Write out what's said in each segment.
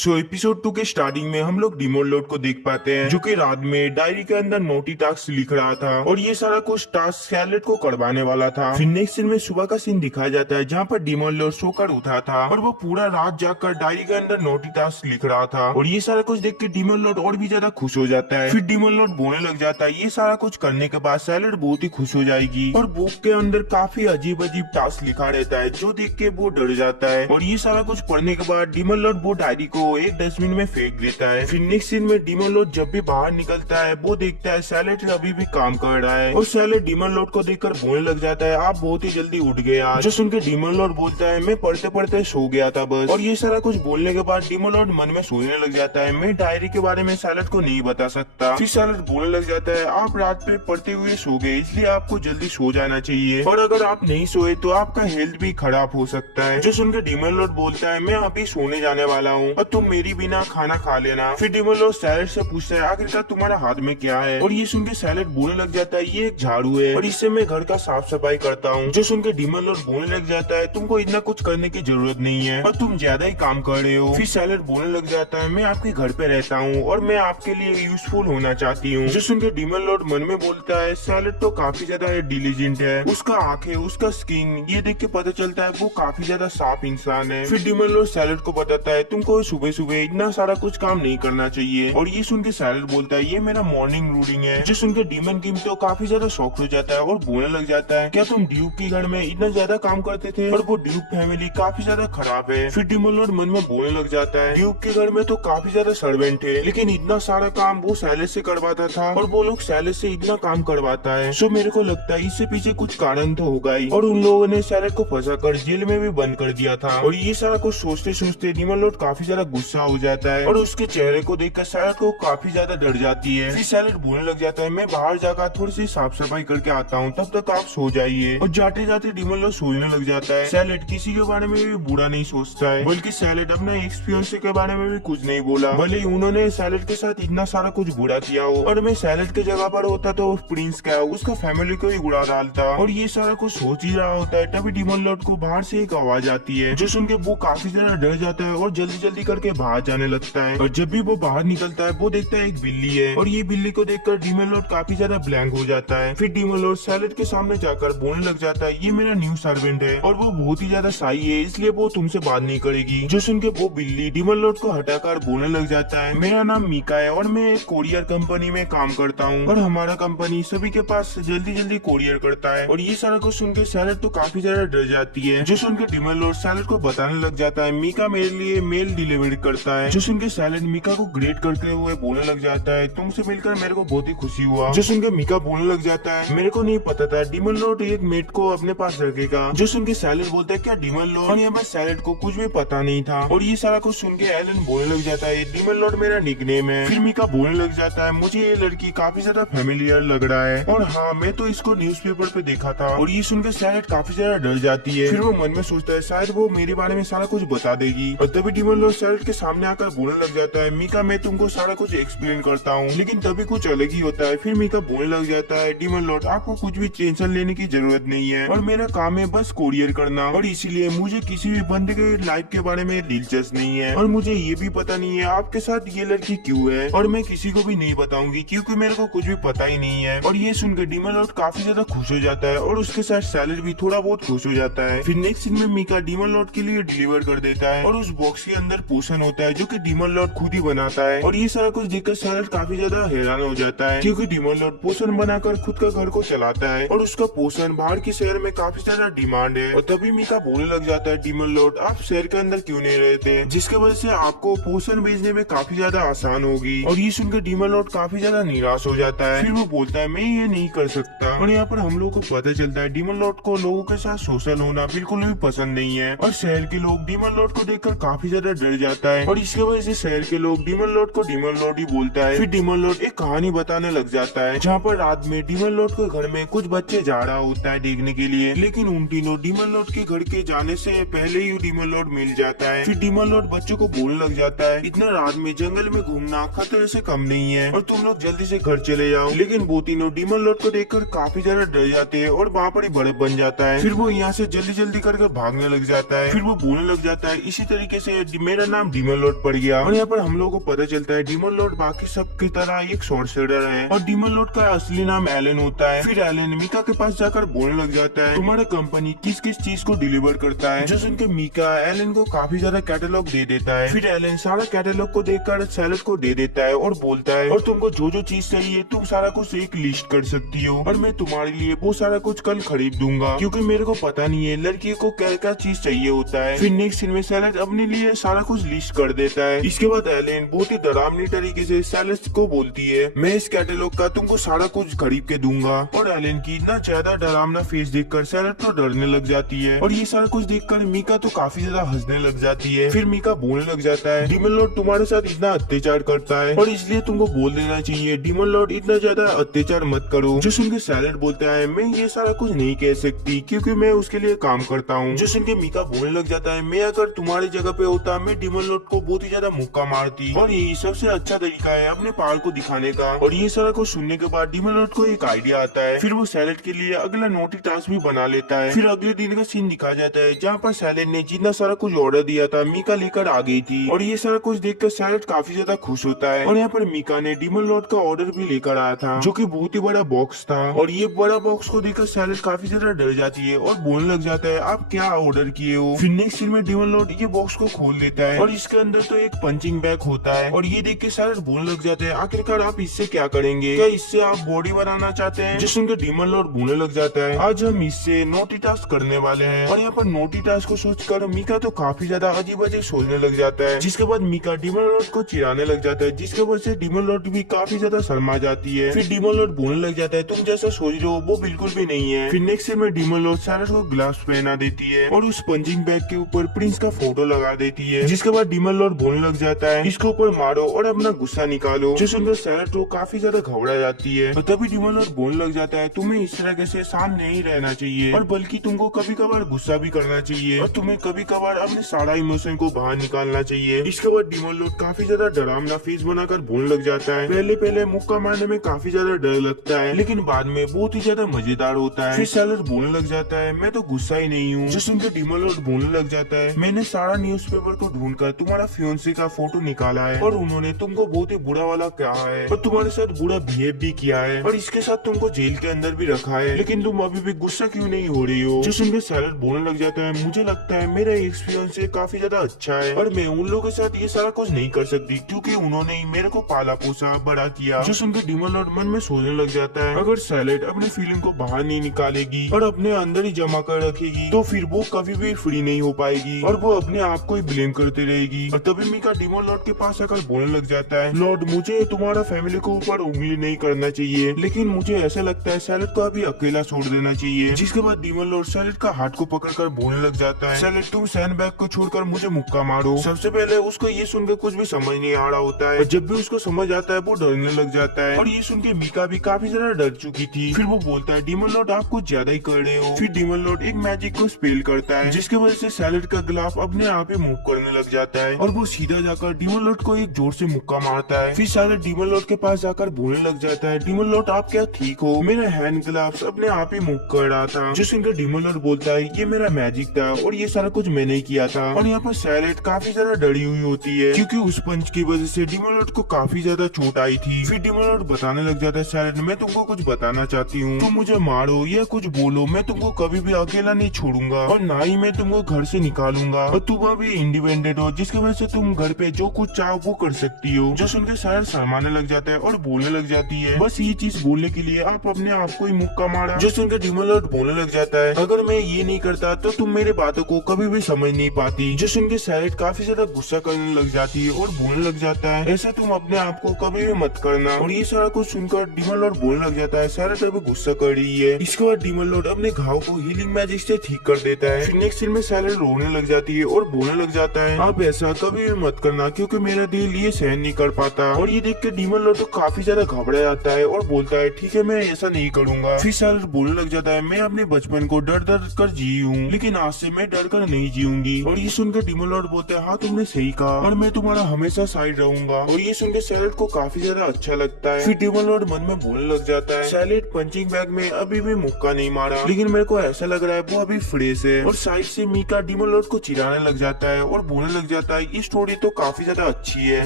Episode 2 के starting में हम लोग डिमोन लॉर्ड को देख पाते हैं जो कि रात में डायरी के अंदर नोटी टास्क लिख रहा था और ये सारा कुछ टास्क सैलेड को करवाने वाला था। फिर नेक्स्ट सीन में सुबह का सीन दिखाया जाता है जहाँ पर डिमोन लॉर्ड सोकर उठा था और वो पूरा रात जाकर डायरी के अंदर नोटी टास्क लिख रहा था और ये सारा कुछ देख के डिमोन लॉर्ड और भी ज्यादा खुश हो जाता है। फिर डिमोन लॉर्ड बोलने लग जाता है ये सारा कुछ करने के बाद सैलेड बहुत ही खुश हो जाएगी और बुक के अंदर काफी अजीब अजीब टास्क लिखा रहता है जो देख के वो डर जाता है और ये सारा कुछ पढ़ने के बाद डिमोन लॉर्ड वो डायरी को एक डस्टबिन में फेंक देता है। फिर नेक्स्ट सीन में डिमोन लॉर्ड जब भी बाहर निकलता है वो देखता है सैलेड अभी भी काम कर रहा है और सैलेड डिमोन लॉर्ड को देखकर बोलने लग जाता है आप बहुत ही जल्दी उठ गए आज। जो सुन के डिमोन लॉर्ड बोलता है मैं पढ़ते पढ़ते सो गया था बस। और ये सारा कुछ बोलने के बाद डिमोन लॉर्ड मन में सोचने लग जाता है मैं डायरी के बारे में सैलेड को नहीं बता सकता। फिर सैलेड बोलने लग जाता है आप रात पे पढ़ते हुए सो गए इसलिए आपको जल्दी सो जाना चाहिए और अगर आप नहीं सोए तो आपका हेल्थ भी खराब हो सकता है। जो सुन के डिमोन लॉर्ड बोलता है मैं अभी सोने जाने वाला हूँ और तुम मेरी बिना खाना खा लेना। फिर डिमोन लॉर्ड सैलेड से पूछता है आखिरकार तुम्हारा हाथ में क्या है और ये सुन के सैलेड बोलने लग जाता है ये एक झाड़ू है और इससे मैं घर का साफ सफाई करता हूँ। जो सुन के डिमोन लॉर्ड बोलने लग जाता है तुमको इतना कुछ करने की जरूरत नहीं है और तुम ज्यादा ही काम कर रहे हो। फिर सैलेड बोलने लग जाता है मैं आपके घर पे रहता हूँ और मैं आपके लिए यूजफुल होना चाहती हूँ। जो सुन के डिमोन लॉर्ड मन में बोलता है सैलेड तो काफी ज्यादा डिलीजेंट है, उसका आंखें उसका स्किन ये देख के पता चलता है वो काफी ज्यादा साफ इंसान है। फिर डिमोन लॉर्ड सैलेड को बताता है तुमको सुबह सुबह इतना सारा कुछ काम नहीं करना चाहिए और ये सुन के सैलेड बोलता है ये मेरा मॉर्निंग रूटीन है। जो सुन के डीमन किम तो काफी ज्यादा शॉक हो जाता है और बोलने लग जाता है क्या तुम ड्यूक के घर में इतना ज्यादा काम करते थे और वो ड्यूक फैमिली काफी ज्यादा खराब है। फिर डिमोन लॉर्ड मन में बोलने लग जाता है ड्यूक के घर में तो काफी ज्यादा सर्वेंट थे लेकिन इतना सारा काम वो सैलेड से करवाता था और वो लोग सैलेड से इतना काम करवाता है। सो मेरे को लगता है इससे पीछे कुछ कारण तो होगा ही और उन लोगों ने सैलेड को फंसा कर जेल में भी बंद कर दिया था। और ये सारा कुछ सोचते सोचते डिमोन लॉर्ड काफी ज्यादा गुस्सा हो जाता है और उसके चेहरे को देखकर सैलेड को काफी ज्यादा डर जाती है। फिर सैलेड बोलने लग जाता है मैं बाहर जाकर थोड़ी सी साफ सफाई करके आता हूँ तब तक आप सो जाइए। और जाते जाते डिमोन लॉर्ड सोचने लग जाता है। सैलेड किसी के बारे में भी बुरा नहीं सोचता है बल्कि सैलेड अपने एक्सपीरियंस के बारे में भी कुछ नहीं बोला भले ही उन्होंने सैलेड के साथ इतना सारा कुछ बुरा किया हो और मैं सैलेड के जगह पर होता तो प्रिंस क्या उसका फैमिली को ही बुरा डालता। और ये सारा कुछ सोच ही रहा होता है तभी डिमोन लॉर्ड को बाहर से एक आवाज आती है जो सुन के वो काफी ज्यादा डर जाता है और जल्दी जल्दी करके बाहर जाने लगता है। और जब भी वो बाहर निकलता है वो देखता है एक बिल्ली है और ये बिल्ली को देखकर डिमोन लॉर्ड काफी ज्यादा ब्लैंक हो जाता है। फिर डिमोन लॉर्ड सैलेड के सामने जाकर बोलने लग जाता है ये मेरा न्यू सर्वेंट है और वो बहुत ही ज्यादा शाई है इसलिए वो तुमसे बात नहीं करेगी। जो सुन के वो बिल्ली डिमोन लॉर्ड को हटाकर बोलने लग जाता है मेरा नाम मीका है और मैं एक कोरियर कंपनी में काम करता हूँ और हमारा कंपनी सभी के पास जल्दी जल्दी कोरियर करता है। और ये सारा कुछ सुन के सैलेड तो काफी ज्यादा डर जाती है। जो सुन के डिमोन लॉर्ड सैलेड को बताने लग जाता है मीका मेरे लिए मेल डिलीवरी करता है। जो सुन के सैलेड मीका को ग्रेट करते हुए बोलने लग जाता है तुमसे मिलकर मेरे को बहुत ही खुशी हुआ। जो सुन के मीका बोलने लग जाता है मेरे को नहीं पता था डिमोन लॉर्ड एक मेट को अपने पास रखेगा। जो सुन के सैलेड बोलता है क्या डिमोन लॉर्ड और यहाँ पर सैलेड को कुछ भी पता नहीं था। और ये सारा कुछ सुन के एलन बोलने लग जाता है डिमोन लॉर्ड मेरा निकनेम है। फिर मीका बोलने लग जाता है मुझे ये लड़की काफी ज्यादा फेमिलियर लग रहा है और हाँ मैं तो इसको न्यूज़पेपर पे देखा था। और ये सुनकर सैलेड काफी ज्यादा डर जाती है। फिर वो मन में सोचता है शायद वो मेरे बारे में सारा कुछ बता देगी। और तभी डिमोन लॉर्ड सैलेड के सामने आकर बोलने लग जाता है मीका मैं तुमको सारा कुछ एक्सप्लेन करता हूँ लेकिन तभी कुछ अलग ही होता है। फिर मीका बोलने लग जाता है डिमोन लॉर्ड आपको कुछ भी टेंशन लेने की जरूरत नहीं है और मेरा काम है बस कोरियर करना और इसीलिए मुझे किसी भी बंदे के लाइफ के बारे में दिलचस्प नहीं है और मुझे ये भी पता नहीं है आपके साथ ये लड़की क्यों है और मैं किसी को भी नहीं बताऊंगी क्योंकि मेरे को कुछ भी पता ही नहीं है। और ये सुनकर डिमोन लॉर्ड काफी ज्यादा खुश हो जाता है और उसके साथ सैलेड भी थोड़ा बहुत खुश हो जाता है। फिर नेक्स्ट सीन में मीका डिमोन लॉर्ड के लिए डिलीवर कर देता है और उस बॉक्स के अंदर पोषण होता है जो कि डिमोन लॉर्ड खुद ही बनाता है। और ये सारा कुछ देखकर सैलेड काफी ज्यादा हैरान हो जाता है क्योंकि डिमोन लॉर्ड पोषण बनाकर खुद का घर को चलाता है और उसका पोषण बाहर के शहर में काफी ज्यादा डिमांड है। और तभी मीका बोलने लग जाता है डिमोन लॉर्ड आप शहर के अंदर क्यों नहीं रहते जिसके वजह से आपको पोषण भेजने में काफी ज्यादा आसान होगी। और ये सुनकर डिमोन लॉर्ड काफी ज्यादा निराश हो जाता है। फिर वो बोलता है मैं ये नहीं कर सकता। और यहाँ पर हम लोग को पता चलता है डिमोन लॉर्ड को लोगों के साथ सोशल होना बिल्कुल भी पसंद नहीं है और शहर के लोग डिमोन लॉर्ड को देखकर काफी ज्यादा डर जाता है और इसकी वजह से शहर के लोग डिमोन लॉर्ड को डिमोन लॉर्ड ही बोलता है। फिर डिमोन लॉर्ड एक कहानी बताने लग जाता है जहाँ पर रात में डिमोन लॉर्ड के घर में कुछ बच्चे जा रहा होता है देखने के लिए लेकिन उन तीनों डिमोन लॉर्ड के घर के जाने से पहले ही डिमोन लॉर्ड मिल जाता है। फिर डिमोन लॉर्ड बच्चों को बोलने लग जाता है इतना रात में जंगल में घूमना खतरे से कम नहीं है और तुम लोग जल्दी से घर चले जाओ। लेकिन वो तीनों डिमोन लॉर्ड को देखकर काफी ज्यादा डर जाते हैं और वहाँ पर ही बर्फ बन जाता है। फिर वो यहाँ से जल्दी जल्दी करके भागने लग जाता है। फिर वो बोलने लग जाता है इसी तरीके से मेरा नाम नाम डीमन लॉर्ड पड़ गया। और यहाँ पर हम लोगों को पता चलता है डीमन लॉर्ड बाकी सब की तरह एक सॉर्सरर है और डीमन लॉर्ड का असली नाम एलन होता है। फिर एलन मीका के पास जाकर बोलने लग जाता है तुम्हारा कंपनी किस किस चीज को डिलीवर करता है, जो सुन के मीका एलन को काफी ज्यादा कैटलॉग दे देता है। फिर एलन सारा कैटलॉग को देखकर सैलेड को दे देता है और बोलता है और तुमको जो जो चीज चाहिए तुम सारा कुछ एक लिस्ट कर सकती हो और मैं तुम्हारे लिए वो सारा कुछ कल खरीद दूंगा, क्योंकि मेरे को पता नहीं है लड़की को क्या क्या चीज चाहिए होता है। फिर नेक्स्ट सीन में सैलेड अपने लिए सारा कुछ लिस्ट कर देता है। इसके बाद एलन बहुत ही डरावनी तरीके से सैलेड को बोलती है मैं इस कैटलॉग का तुमको सारा कुछ खरीद के दूंगा। और एलन की इतना ज्यादा डरावना फेस देखकर सैलेड तो डरने लग जाती है और ये सारा कुछ देखकर मीका तो काफी ज्यादा हंसने लग जाती है। फिर मीका बोलने लग जाता है डीमन लॉर्ड तुम्हारे साथ इतना अत्याचार करता है और इसलिए तुमको बोल देना चाहिए डीमन लॉर्ड इतना ज्यादा अत्याचार मत करो। जो सुन के सैलेड बोलता है मैं ये सारा कुछ नहीं कह सकती क्योंकि मैं उसके लिए काम करता हूँ। जो सुन के मीका बोलने लग जाता है मैं अगर तुम्हारी जगह पे होता मैं डीमन लॉर्ड को बहुत ही ज्यादा मुक्का मारती और यही सबसे अच्छा तरीका है अपने पावर को दिखाने का। और ये सारा कुछ सुनने के बाद डीमन लॉर्ड को एक आइडिया आता है। फिर वो सैलेड के लिए अगला नोटी टास्क भी बना लेता है। फिर अगले दिन का सीन दिखाया जाता है जहाँ पर सैलेड ने जितना सारा कुछ ऑर्डर दिया था मीका लेकर आ गई थी और ये सारा कुछ देखकर सैलेड काफी ज्यादा खुश होता है। और यहाँ पर मीका ने डीमन लॉर्ड का ऑर्डर भी लेकर आया था जो कि बहुत ही बड़ा बॉक्स था और ये बड़ा बॉक्स को देखकर सैलेड काफी ज्यादा डर जाती है और बोलने लग जाता है आप क्या ऑर्डर किए हो। फिर नेक्स्ट सीन में डीमन लॉर्ड ये बॉक्स को खोल देता है और इसके अंदर तो एक पंचिंग बैग होता है और ये देख के सैलेड बोलने लग जाते हैं आखिरकार आप इससे क्या करेंगे, क्या इससे आप बॉडी बनाना चाहते हैं। जिस सुनकर डीमन लॉर्ड बोलने लग जाता है आज हम इससे नोटी टास्क करने वाले हैं। और यहाँ पर नोटी टास्क को सोचकर मीका तो काफी ज्यादा अजीब अजीब सोचने लग जाता है, जिसके बाद मीका डीमन लॉर्ड को चिढ़ाने लग जाता है जिसके वजह से डीमन लॉर्ड भी काफी ज्यादा शर्मा जाती है। फिर डीमन लॉर्ड बोलने लग जाता है तुम जैसा सोच रहे हो वो बिल्कुल भी नहीं है। फिर नेक्स्ट में डीमन लॉर्ड सैलेड को ग्लव्स पहना देती है और उस पंचिंग बैग के ऊपर प्रिंस का फोटो लगा देती है, जिसके बाद डीमन लॉर्ड बोलने लग जाता है इसके ऊपर मारो और अपना गुस्सा निकालो। जो सुनकर सैलेड तो काफी ज्यादा घबरा जाती है और तभी डीमन लॉर्ड बोलने लग जाता है तुम्हें इस तरह से शांत नहीं रहना चाहिए और बल्कि तुमको कभी कभार गुस्सा भी करना चाहिए और तुम्हें कभी कभार अपने सारा इमोशन को बाहर निकालना चाहिए। इसके बाद डीमन लॉर्ड काफी ज्यादा डरावना फेस बनाकर बोलने लग जाता है पहले पहले मुक्का मारने में काफी ज्यादा डर लगता है लेकिन बाद में बहुत ही ज्यादा मजेदार होता है। फिर सैलेड बोलने लग जाता है मैं तो गुस्सा ही नहीं हूँ। जो सुनकर डीमन लॉर्ड बोलने लग जाता है मैंने सारा न्यूज़पेपर को ढूंढकर तुम्हारा फियोंसे का फोटो निकाला है और उन्होंने तुमको बहुत ही बुरा वाला कहा है और तुम्हारे साथ बुरा बिहेव भी किया है और इसके साथ तुमको जेल के अंदर भी रखा है, लेकिन तुम अभी भी गुस्सा क्यों नहीं हो रही हो। जो सुनकर सैलेड बोलने लग जाता है मुझे लगता है मेरा एक्सपीरियंस काफी ज्यादा अच्छा है और मैं उन लोगों के साथ ये सारा कुछ नहीं कर सकती क्योंकि उन्होंने ही मेरे को पाला पोसा बड़ा किया। जो सुनकर डीमन लॉर्ड मन में सोचने लग जाता है अगर सैलेड अपनी फीलिंग को बाहर नहीं निकालेगी और अपने अंदर ही जमा कर रखेगी तो फिर वो कभी भी फ्री नहीं हो पाएगी और वो अपने आप को ही ब्लेम करती रहेगी। और तभी मीका डीमन लॉर्ड के पास आकर बोलने लग जाता है लॉर्ड मुझे तुम्हारा फैमिली के ऊपर उंगली नहीं करना चाहिए लेकिन मुझे ऐसा लगता है सैलेड को अभी अकेला छोड़ देना चाहिए। जिसके बाद डीमन लॉर्ड सैलेड का हाथ को पकड़कर बोलने लग जाता है सैलेड तुम सैंड बैग को छोड़कर मुझे मुक्का मारो। सबसे पहले उसको ये सुनकर कुछ भी समझ नहीं आ रहा होता है और जब भी उसको समझ आता है वो डरने लग जाता है और ये सुन के मीका भी काफी ज्यादा डर चुकी थी। फिर वो बोलता है डीमन लॉर्ड आप कुछ ज्यादा ही कर रहे हो। फिर डीमन लॉर्ड एक मैजिक को स्पेल करता है जिसकी वजह से सैलेड का ग्लाफ अपने आप ही मूव करने लग जाता है और वो सीधा जाकर डीमन लॉर्ड को एक जोर से मुक्का मारता है। फिर सैलेड डीमन लॉर्ड के पास जाकर बोलने लग जाता है डीमन लॉर्ड आप क्या ठीक हो, मेरा हैंड ग्लाव्स अपने आप ही मूव कर रहा था। जो सुनकर डीमन लॉर्ड बोलता है ये मेरा मैजिक था और ये सारा कुछ मैंने ही किया था। और यहाँ पर सैलेड काफी ज्यादा डरी हुई होती है क्योंकि उस पंच की वजह से डीमन लॉर्ड को काफी ज्यादा चोट आई थी। फिर डीमन लॉर्ड बताने लग जाता है सैलेड मैं तुमको कुछ बताना चाहती हूँ, तुम मुझे मारो या कुछ बोलो मैं तुमको कभी भी अकेला नहीं छोड़ूंगा और ना ही मैं तुमको घर से निकालूंगा और तुम अभी इंडिपेंडेंट हो जिसकी वजह से तुम घर पे जो कुछ चाहो वो कर सकती हो। जो सुनकर सैलेड शर्माने लग जाता है और बोलने लग जाती है बस ये चीज बोलने के लिए आप अपने आप को ही मुक्का मारा। जो सुनकर डीमन लॉर्ड बोलने लग जाता है अगर मैं ये नहीं करता तो तुम मेरे बातों को कभी भी समझ नहीं पाती। जो सुनकर सैलेड काफी ज्यादा गुस्सा करने लग जाती है और बोलने लग जाता है ऐसा तुम अपने आप को कभी भी मत करना। और ये सारा कुछ सुनकर डीमन लॉर्ड बोलने लग जाता है सैलेड अभी गुस्सा कर रही है। इसके बाद डीमन लॉर्ड अपने घाव को हीलिंग मैजिक से ठीक कर देता है। नेक्स्ट सीन में सैलेड रोने लग जाती है और बोलने लग जाता है आप ऐसा कभी भी मत करना क्योंकि मेरा दिल ये सहन नहीं कर पाता। और ये देख के डीमन लॉर्ड तो काफी ज्यादा घबरा जाता है और बोलता है ठीक है मैं ऐसा नहीं करूंगा। फिर सैलेड बोलने लग जाता है मैं अपने बचपन को डर डर कर जी हूँ लेकिन आज से मैं डर कर नहीं जीऊंगी। और ये सुनकर डीमन लॉर्ड बोलता है हाँ तुमने सही कहा और मैं तुम्हारा हमेशा साइड रहूंगा। और ये सुनकर सैलेड को काफी ज्यादा अच्छा लगता है। फिर डीमन लॉर्ड मन में बोलने लग जाता है सैलेड पंचिंग बैग में अभी भी मुक्का नहीं मारा लेकिन मेरे को ऐसा लग रहा है वो अभी फ्रेश है। और साइड से मीका डीमन लॉर्ड को चिढ़ाने लग जाता है और बोलने लग जाता है ये स्टोरी तो काफी ज्यादा अच्छी है।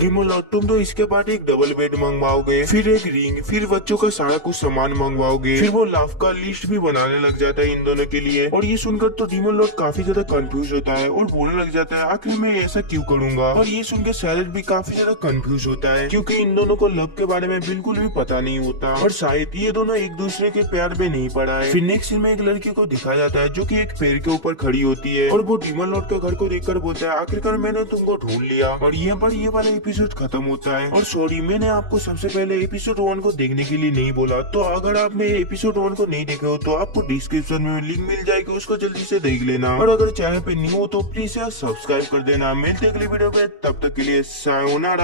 डीमन लॉर्ड तुम तो इसके बाद एक डबल बेड मंगवाओगे, फिर एक रिंग, फिर बच्चों का सारा कुछ सामान मंगवाओगे, फिर वो लाफ का लिस्ट भी बनाने लग जाता है इन दोनों के लिए। और ये सुनकर तो डीमन लॉर्ड काफी ज्यादा कंफ्यूज होता है और बोलने लग जाता है आखिर मैं ऐसा क्यों करूंगा। और ये सुनकर सैलेड भी काफी ज्यादा कंफ्यूज होता है क्योंकि इन दोनों को लव के बारे में बिल्कुल भी पता नहीं होता और शायद ये दोनों एक दूसरे के प्यार में नहीं पड़ा है। फिर नेक्स्ट सीन में एक लड़की को दिखाया जाता है जो कि एक पेड़ के ऊपर खड़ी होती है और वो डीमन लॉर्ड के घर को देखकर बोलता है आखिरकार मैंने तुमको ढूंढ लिया। और यहाँ पर ये वाला एपिसोड खत्म होता है। और सॉरी मैंने आपको सबसे पहले एपिसोड 1 को देखने के लिए नहीं बोला, तो अगर आपने एपिसोड 1 को नहीं देखे हो तो आपको डिस्क्रिप्शन में लिंक मिल जाएगी, उसको जल्दी से देख लेना। और अगर चैनल पे न्यू हो तो प्लीज यार सब्सक्राइब कर देना। मिलते अगली वीडियो में, तब तक के लिए सायोनारा।